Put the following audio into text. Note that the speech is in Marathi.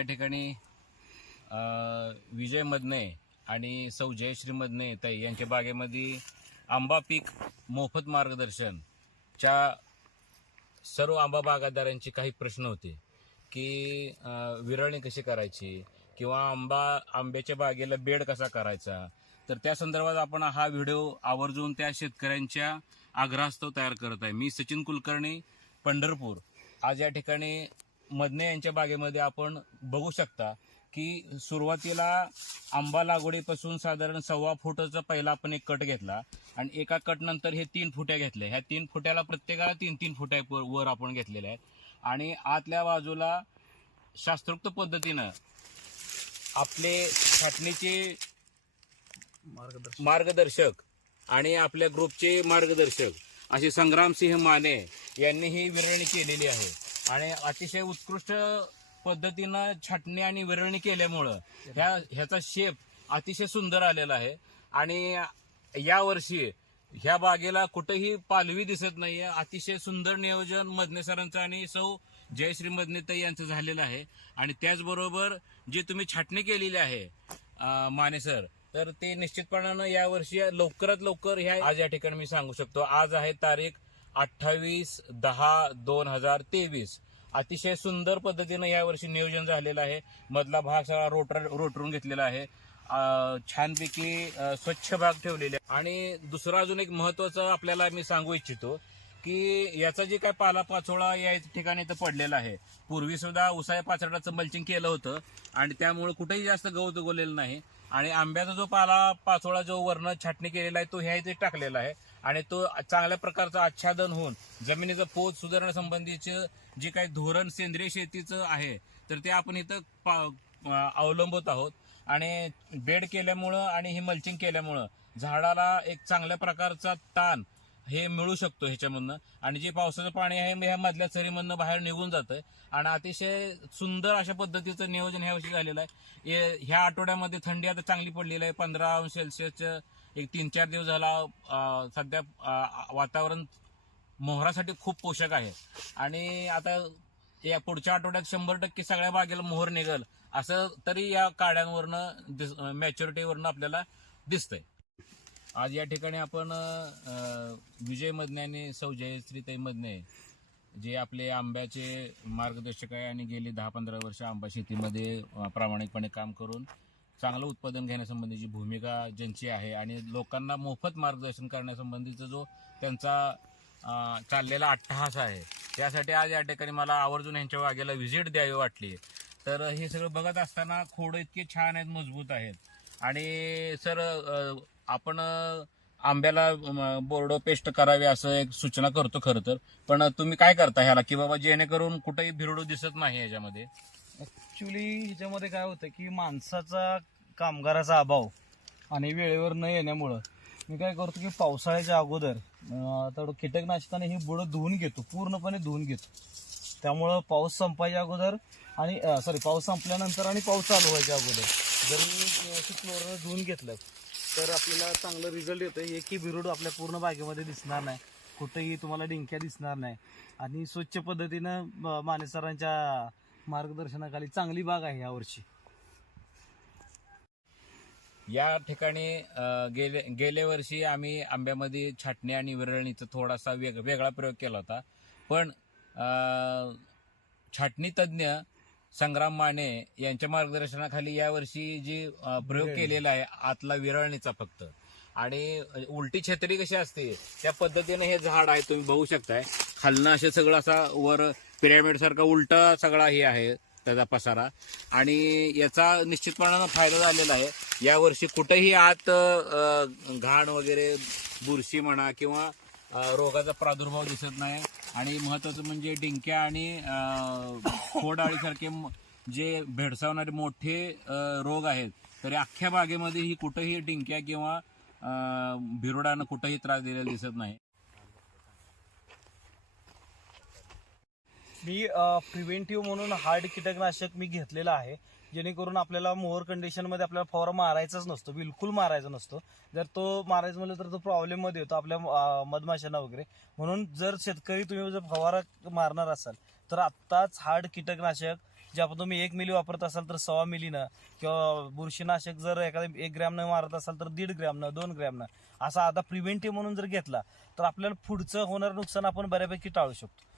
या ठिकाणी विजय मदने आणि सौ जयश्री मदने ताई यांच्या बागेमध्ये आंबा पीक मोफत मार्गदर्शनच्या सर्व आंबा बागायतदारांचे काही प्रश्न होते की विरळणी कशी करायची किंवा आंब्याच्या बागेला बेड कसा करायचा. तर त्या संदर्भात आपण हा व्हिडिओ आवर्जून त्या शेतकऱ्यांच्या आग्रहास्तव तयार करत आहे. मी सचिन कुलकर्णी, पंढरपूर. आज या ठिकाणी मदने यांच्या बागेमध्ये आपण बघू शकता की सुरुवातीला आंबा लागवडीपासून साधारण 1.25 फुटाचा पहिला आपण एक कट घेतला आणि एका कट नंतर हे 3 फुट्या घेतल्या. ह्या 3 फुट्याला प्रत्येकाला 3-3 फुट्या वर आपण घेतलेले आहेत आणि आतल्या बाजूला शास्त्रोक्त पद्धतीनं आपले छाटणीचे मार्गदर्शक आणि आपल्या ग्रुपचे मार्गदर्शक असे संग्रामसिंह माने यांनी ही विरळणी केलेली आहे आणि अतिशय उत्कृष्ट पद्धतीनं छाटणी आणि विरळणी केल्यामुळं ह्याचा शेप अतिशय सुंदर आलेला आहे आणि यावर्षी ह्या बागेला कुठेही पालवी दिसत नाहीये. अतिशय सुंदर नियोजन मदने सरांचं आणि सौ जयश्री मदने ताई यांचं झालेलं आहे आणि त्याचबरोबर जे तुम्ही छाटणी केलेली आहे माने सर, तर ते निश्चितपणानं यावर्षी लवकरात लवकर आज या ठिकाणी मी सांगू शकतो. आज आहे तारीख 28/10/2023. अतिशय सुंदर पद्धतीनं यावर्षी नियोजन झालेलं आहे. मधला भाग सगळा रोटरून घेतलेला आहे. छानपैकी स्वच्छ भाग ठेवलेले आहे. आणि दुसरं अजून एक महत्वाचं आपल्याला मी सांगू इच्छितो की याचा जे काय पाला पाचोळा या ठिकाणी इथं पडलेला आहे. पूर्वी सुद्धा उसाया पाचोळ्याचं मल्चिंग केलं होतं आणि त्यामुळे कुठेही जास्त गवत उगवलेलं नाही आणि आंब्याचा जो पाला पाचोळा जो वर्ण छाटणी केलेला आहे तो ह्या इथे टाकलेला आहे आणि तो चांगल्या प्रकारचं आच्छादन होऊन जमिनीचा पोत सुधारण्यासंबंधीचं जे काही धोरण सेंद्रिय शेतीचं आहे तर ते आपण इथं अवलंबत आहोत. आणि बेड केल्यामुळं आणि हे मल्चिंग केल्यामुळं झाडाला एक चांगल्या प्रकारचा ताण हे मिळू शकतो ह्याच्यामधनं आणि जे पावसाचं पाणी आहे ह्या मधल्या चरीमधनं बाहेर निघून जातं आणि अतिशय सुंदर अशा पद्धतीचं नियोजन ह्या वर्षी झालेलं आहे. ह्या आठवड्यामध्ये थंडी आता चांगली पडलेली आहे. 15 अंश सेल्सिअसचं एक 3-4 दिवस झाला. सध्या वातावरण मोहरासाठी खूप पोषक आहे आणि आता या पुढच्या आठवड्यात 100% सगळ्या बागेला मोहर निघल असं तरी या काड्यांवरनं मॅच्युरिटीवरनं आपल्याला दिसतंय. आज या ठिकाणी आपण विजय मदने आणि सौ जयश्रीताई मदने जे आपले आंब्याचे मार्गदर्शक आहे आणि गेली 10-15 वर्ष आंबा शेतीमध्ये प्रामाणिकपणे काम करून चांगलं उत्पादन घेण्यासंबंधीची भूमिका ज्यांची आहे आणि लोकांना मोफत मार्गदर्शन करण्यासंबंधीचा जो त्यांचा चाललेला अट्टहास आहे त्यासाठी आज या ठिकाणी मला आवर्जून यांच्या बागेला व्हिजिट द्यावी वाटली. तर हे सगळं बघत असताना खोडं इतके छान आहेत, मजबूत आहेत आणि सर आपण आंब्याला बोर्डो पेस्ट करावी असं एक सूचना करतो खरं तर, पण तुम्ही काय करता ह्याला की बाबा जेणेकरून कुठेही भिरडू दिसत नाही याच्यामध्ये? ऍक्च्युली ह्याच्यामध्ये काय होतं की माणसाचा कामगाराचा अभाव आणि वेळेवर न येण्यामुळं मी काय करतो की पावसाळ्याच्या अगोदर थोडं कीटकनाशकाने ही बुडं धुवून घेतो, पूर्णपणे धुवून घेतो. त्यामुळं पाऊस संपायच्या अगोदर आणि पाऊस संपल्यानंतर आणि पाऊस चालू व्हायच्या अगोदर जर व्यवस्थित क्लोरानं धुवून घेतलं तर आपल्याला चांगलं रिझल्ट येतं. एकही बिरुड आपल्या पूर्ण बागेमध्ये दिसणार नाही, कुठेही तुम्हाला डिंक्या दिसणार नाही आणि स्वच्छ पद्धतीनं माने सरांच्या मार्गदर्शनाखाली चांगली बाग आहे यावर्षी. या ठिकाणी गेल्या वर्षी आम्ही आंब्यामध्ये छाटणी आणि विरळणीचा थोडासा वेगळा प्रयोग केला होता, पण छाटणी तज्ज्ञ संग्राम माने यांच्या मार्गदर्शनाखाली यावर्षी जी प्रयोग केलेला आहे आतला विरळणीचा फक्त आणि उलटी छत्री कशी असते त्या पद्धतीने हे झाड आहे. तुम्ही बघू शकताय खालनं असे सगळं असा वर पिरॅमिड सारखा उलटा सगळा हे आहे त्याचा पसारा आणि याचा निश्चितपणानं फायदा झालेला आहे. यावर्षी कुठेही आत घाण वगैरे बुरशी म्हणा किंवा रोगाचा प्रादुर्भाव दिसत नाही आणि महत्वाचं म्हणजे डिंक्या आणि खोडाळीसारखे जे भेडसावणारे मोठे रोग आहेत तरी अख्ख्या बागेमध्ये ही कुठेही डिंक्या किंवा भिरुडानं कुठेही त्रास दिलेला दिसत नाही. मी प्रिव्हेंटिव्ह म्हणून हार्ड कीटकनाशक मी घेतलेलं आहे जेणेकरून आपल्याला मोहर कंडिशनमध्ये आपल्याला फवारा मारायचाच नसतो, बिलकुल मारायचा नसतो. जर तो मारायचा म्हणलं तर तो प्रॉब्लेम मध्ये होतो आपल्या मधमाशांना वगैरे. म्हणून जर शेतकरी तुम्ही जर फवारा मारणार असाल तर आत्ताच हार्ड कीटकनाशक जे आपण तुम्ही 1 मिली वापरत असाल तर 1.25 मिलीनं, किंवा बुरशीनाशक जर एखाद्या 1 ग्रॅमनं मारत असाल तर 1.5 ग्रॅमनं, 2 ग्रॅमनं, असा आता प्रिव्हेंटिव्ह म्हणून जर घेतला तर आपल्याला पुढचं होणारं नुकसान आपण बऱ्यापैकी टाळू शकतो.